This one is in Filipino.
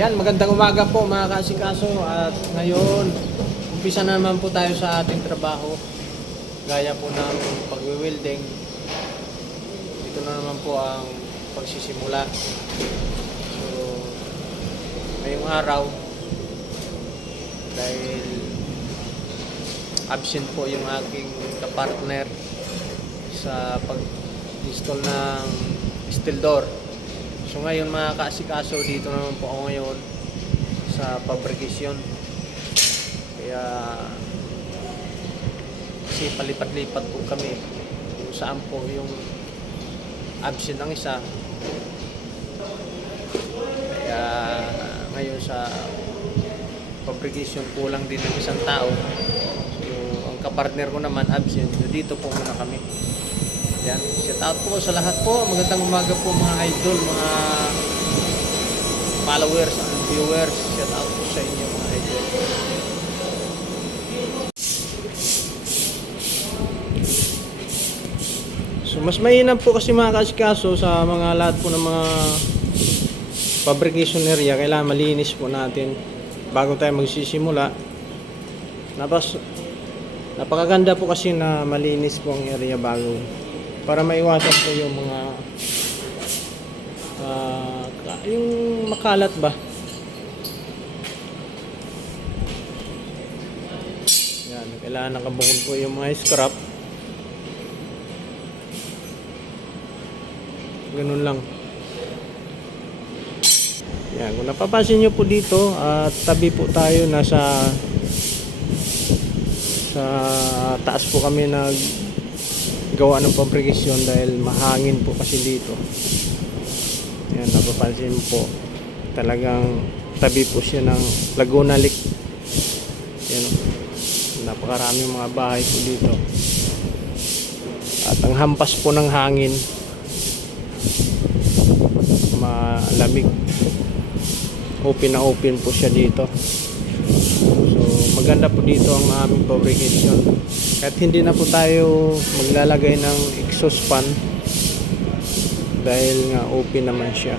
Yan, magandang umaga po mga kaasikaso. At ngayon umpisa na naman po tayo sa ating trabaho. Gaya po ng pagwi-welding ito na naman po ang pagsisimula. So ngayong araw dahil absent po yung aking kapartner sa pag-install ng steel door So ngayon mga kaasikaso, dito naman po ako ngayon sa fabrication. Kaya kasi palipat-lipat po kami kung saan po yung absent ng isa. Kaya ngayon sa fabrication kulang din ng isang tao. So ang kapartner ko naman absent. So dito po muna kami. Yan. Shout out po sa lahat po. Magandang umaga po mga idol, mga followers and viewers. Shout out po sa inyo mga idol. So mas mainam po kasi mga kasikaso sa mga lahat po ng mga fabrication area. Kailangan malinis po natin bago tayo magsisimula. Tapos napakaganda po kasi na malinis po ang area bago para maiwasan po yung mga ka- yung makalat ba? Yan kailangan nakabukod po yung mga scrap. Ganun lang. Yan kung napapansin nyo po dito at tabi po tayo nasa sa taas po kami nag gawa ng fabrication dahil mahangin po kasi dito. Yan napapansin po. Talagang tabi po siya ng Laguna Lake. Yan o. napakarami mga bahay po dito. At ang hampas po ng hangin malamig. Open na open po siya dito maganda po dito ang aming fabrication. Kahit hindi na po tayo maglalagay ng exhaust fan dahil nga open naman siya.